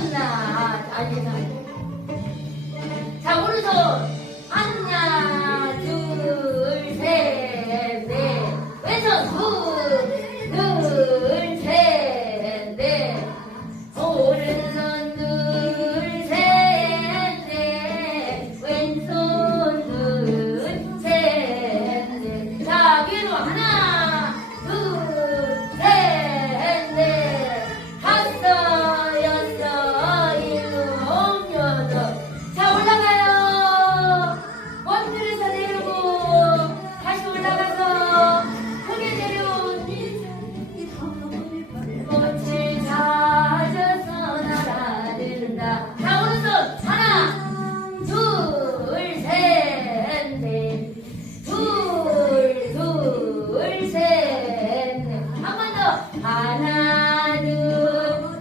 아느냐 아니다 자 오늘도 아느냐 둘셋넷. 왼손 후.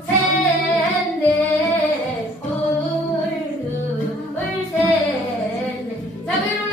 셋넷 울, 울, 셋넷. 자비로